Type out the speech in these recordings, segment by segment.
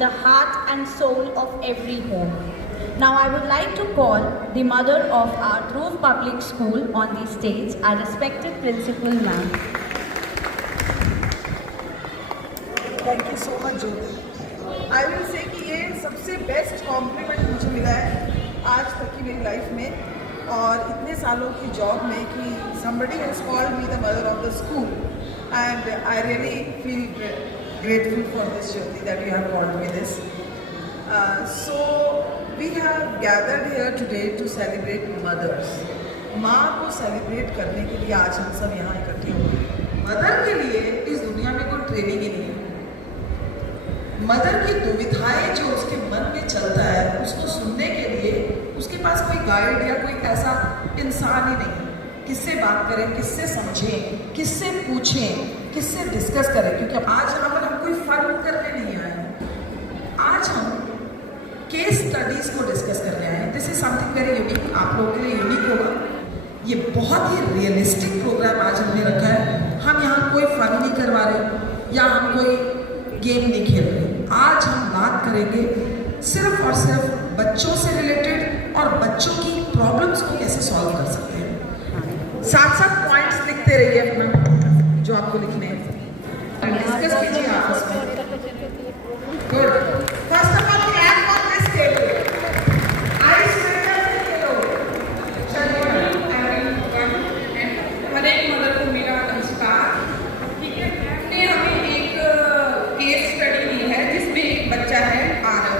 the heart and soul of every home. Now I would like to call the mother of our Dhruv Public School on the stage, our respected principal ma'am. Thank you so much, Jyoti. I will say कि ये सबसे best compliment मुझे मिला है आज तक की मेरी लाइफ में और इतने सालों की जॉब में कि somebody has called me the mother of the school and I really feel grateful for this, Jyoti, that you have called me this. So we have gathered here today to celebrate mothers. माँ को celebrate करने के लिए आज हम सब यहाँ इकट्ठे हुए। मदर के लिए इस दुनिया में कोई ट्रेनिंग ही नहीं है। मदर की दुविधाएं जो उसके मन में चलता है उसको सुनने के लिए उसके पास कोई गाइड या कोई ऐसा इंसान ही नहीं। किससे बात करें, किससे समझें, किससे पूछें, किससे डिस्कस करें, क्योंकि आज यहाँ पर हम कोई फन करने नहीं आए हैं। आज हम केस स्टडीज को डिस्कस करने आए हैं। This is something very unique, आप लोगों के लिए यूनिक होगा। ये बहुत ही रियलिस्टिक प्रोग्राम आज हमने रखा है। हम यहाँ कोई फन नहीं करवा रहे या हम कोई गेम नहीं खेल रहे। आज हम बात करेंगे सिर्फ और सिर्फ बच्चों से रिलेटेड और बच्चों की प्रॉब्लम्स को कैसे सॉल्व कर सकते हैं। साथ साथ पॉइंट्स लिखते रहिए अपना जो आपको लिखने हैं, डिस्कस कीजिए आपस में। Good. First of all clap for this table. Ice breaker खेलो। चलिए हर एक मदर को मेरा नमस्कार। ठीक है, हमने हमें एक केस स्टडी ली है जिसमें एक बच्चा है आरव,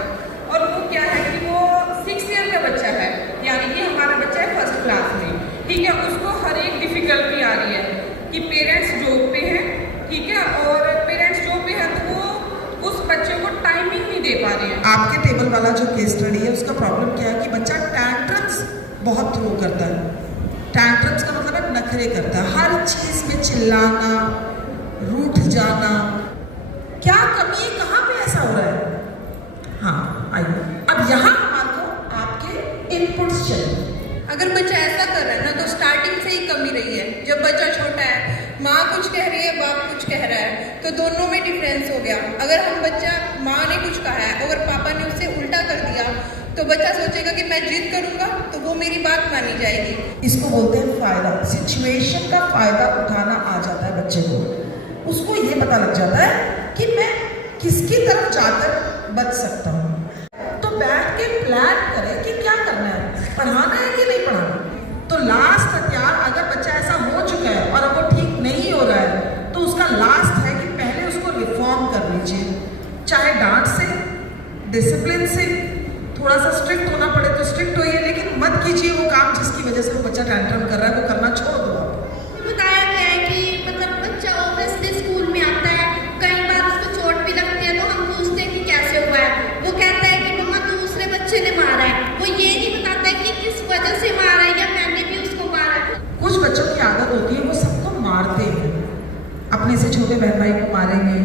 और वो क्या है कि वो 6 ईयर का बच्चा है, यानी कि हमारा बच्चा है फर्स्ट क्लास में। ठीक है, उसको हर एक डिफिकल्टी आ रही है कि पेरेंट्स जॉब पे हैं, ठीक है, और पेरेंट्स जॉब पे हैं तो वो उस बच्चे को टाइमिंग नहीं दे पा रहे हैं। आपके टेबल वाला जो केस स्टडी है उसका प्रॉब्लम क्या है कि बच्चा टैंट्रम्स बहुत थ्रो करता है। टैंट्रम्स का मतलब है नखरे करता है, हर चीज में चिल्लाना, रूठ जाना। क्या कमी है, कहाँ पे ऐसा हो रहा है? हाँ आइए, अब यहाँ हमारे को आपके इनपुट्स चाहिए। अगर बच्चा ऐसा कर रहा है ना तो स्टार्टिंग से ही कमी रही है। जब बच्चा छोटा है, माँ कुछ कह रही है, बाप कुछ कह रहा है, तो दोनों में डिफरेंस हो गया। अगर हम बच्चा, माँ ने कुछ कहा है, अगर पापा ने उससे उल्टा कर दिया तो बच्चा सोचेगा कि मैं जिद करूंगा तो वो मेरी बात मानी जाएगी। इसको बोलते हैं फायदा। सिचुएशन का फायदा उठाना आ जाता है बच्चे को। उसको ये पता लग जाता है कि मैं किसकी तरफ जाकर बच सकता हूँ। तो बैठ के प्लान करें कि क्या करना है, पढ़ाना है कि नहीं पढ़ाना। तो लास्ट तक यार, अगर बच्चा ऐसा हो चुका है और अब वो ठीक नहीं हो रहा है तो उसका लास्ट है कि पहले उसको रिफॉर्म कर लीजिए। चाहे डांट से, डिसिप्लिन से, थोड़ा सा स्ट्रिक्ट होना पड़े तो स्ट्रिक्ट होइए, लेकिन मत कीजिए वो काम जिसकी वजह से वो बच्चा टैंट्रम कर रहा है, वो करना छोड़ दो आप। बताया गया है कि मतलब बच्चा ऑब्वियसली स्कूल में आता है, कई बार उसको चोट भी लगती है तो हम पूछते हैं कि कैसे हुआ है। वो कहता है कि मम्मा दूसरे बच्चे ने मारा है। वो ये नहीं बताता है कि किस वजह से मारा है या मैंने भी उसको मारा है। कुछ बच्चों की आदत होती है वो सबको मारते हैं, अपने से छोटे बहन भाई को मारेंगे,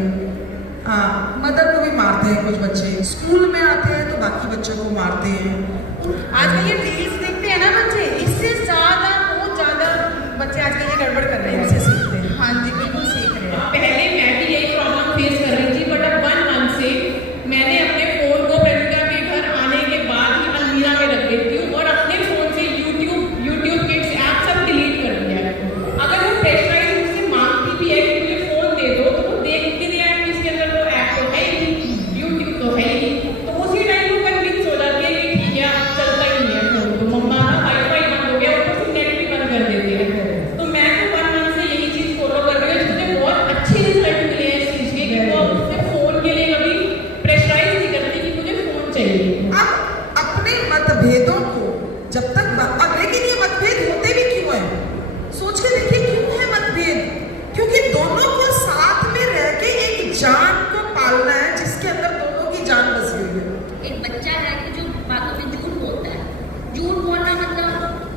हाँ मदर को भी मारते हैं। कुछ बच्चे स्कूल में आते हैं तो बाकी बच्चों को मारते हैं। आजकल ये रील्स देखते हैं ना बच्चे, इससे ज़्यादा बहुत ज़्यादा बच्चे आजकल ये गड़बड़ कर रहे हैं, इनसे सीखते हैं। हाँ जी, बिल्कुल सीख रहे हैं। पहले मैं भी यही प्रॉब्लम फेस कर रही थी, बट अब 1 मंथ से मैंने अपने फ़ोन को प्रेमिका के घर आने के बाद ही अलमीरा में रख देती हूँ और अपने फ़ोन से यूट्यूब किड्स ऐप सब डिलीट कर दिया है। अगर वो प्रेशराइज मुझसे मांगती भी है कि मुझे फ़ोन दे दो तो वो देख के दिया है कि इसके अंदर वो ऐप तो है ही नहीं, यूट्यूब तो है ही नहीं, तो उसी टाइम वो कन्विंस हो जाती है कि ठीक है अब चलता ही नहीं है फ़ोन, तो मम्मा ना वाईफाई बंद हो गया और फिर नेट भी बंद कर देती है। तो मैं तो 1 मंथ से यही चीज़ फॉलो कर रही हूँ, जिसमें बहुत अच्छे रिजल्ट मिले हैं इस चीज़ के कि वो उससे फ़ोन के लिए कभी प्रेशराइज नहीं करती कि मुझे फ़ोन चाहिए। अब अपने मतभेदों को जब तक अब, लेकिन ये मतभेद होते भी क्यों हैं? सोच के देखिए क्यों है मतभेद? क्योंकि दोनों को साथ में रह के एक जान को पालना है जिसके अंदर दोनों की जान बसी हुई है। एक बच्चा है कि जो बातों में झूठ बोलता है। झूठ बोलना मतलब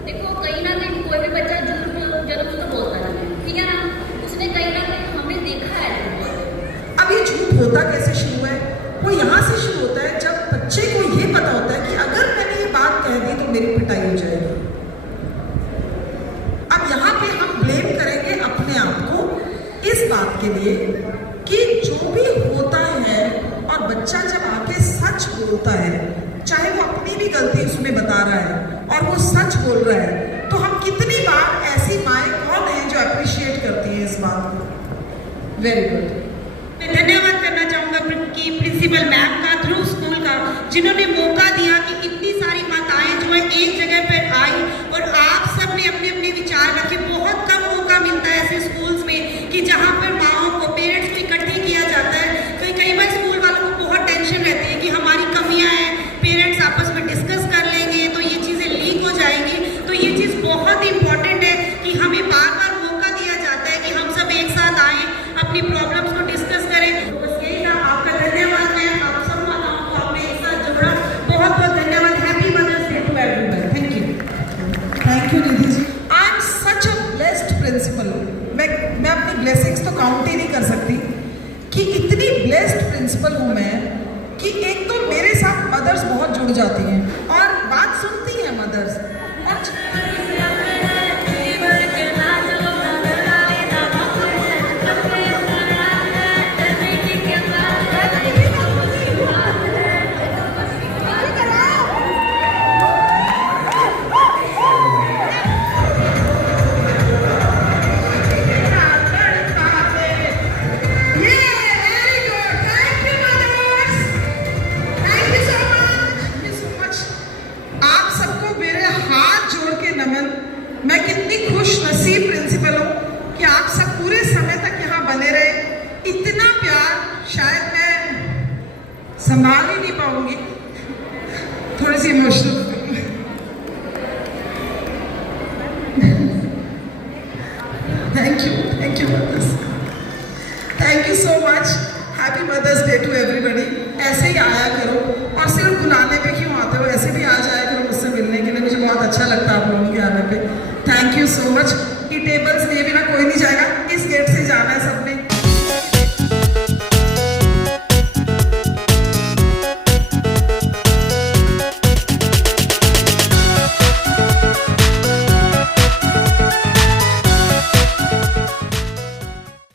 देखो, कहीं ना कहीं कोई भी बच्चा झूठ जरूर तो बोलता है, ठीक है ना। उसने कहीं ना कहीं हमें देखा है। अब ये झूठ होता कैसे शुरू है? वो यहाँ से शुरू होता है जब बच्चे को ये पता होता है कि अगर मैंने ये बात कह दी तो मेरी पिटाई हो जाएगी। अब यहाँ पे हम ब्लेम करेंगे अपने आप को इस बात के लिए कि जो भी होता है और बच्चा जब आके चाहे वो अपनी भी गलती उसमें बता रहा है और वो सच बोल रहा है, तो हम कितनी बार ऐसी माएँ कौन हैं जो अप्रिशिएट करती हैं इस बात को? Very good. मैं धन्यवाद करना चाहूँगा कि प्रिंसिपल मैम का, ध्रुव स्कूल का, जिन्होंने मौका दिया कि इतनी सारी माताएं जो है एक जगह पर आई और आप सब ने अपने अपने विचार रखे। बहुत कम मौका मिलता है ऐसे स्कूल्स में कि जहाँ पर माओं को, पेरेंट्स को इकट्ठे किया जाता है। तो कई बार स्कूल वालों को बहुत टेंशन रहती है कि हमारी कमियाँ हैं, पेरेंट्स आपस में डिस्कस कर लेंगे तो ये चीज़ें लीक हो जाएंगी। तो ये चीज़ बहुत इंपॉर्टेंट है कि हमें बार बार मौका दिया जाता है कि हम सब एक साथ आएँ, अपनी प्रॉब्लम्स को डिस्कस करें। बस यही था, आपका धन्यवाद है, आप सब माताओं को आपने एक साथ जोड़ा। बहुत बहुत धन्यवाद। Happy mother's day to everyone. Thank you. Thank you Nidhi ji. I am such a blessed principal. मैं अपनी ब्लेसिंग्स तो काउंट ही नहीं कर सकती कि इतनी ब्लेस्ड प्रिंसिपल हूँ मैं कि एक तो मेरे साथ मदर्स बहुत जुड़ जाती हैं और बात सुनती हैं मदर्स। मैं कितनी खुश नसीब प्रिंसिपल हूँ कि आप सब पूरे समय तक यहाँ बने रहे। इतना प्यार शायद मैं संभाल ही नहीं पाऊंगी, थोड़ी सी emotional. Thank you mothers, thank you so much. Happy mother's day to everybody. ऐसे ही आया करो और सिर्फ बुलाने पे क्यों आते हो, ऐसे भी आ जाया करो मुझसे मिलने के लिए। मुझे बहुत अच्छा लगता है आप लोगों के आने पे। Thank you so much. ये टेबल्स लिए बिना कोई नहीं जाएगा, इस गेट से जाना है सब।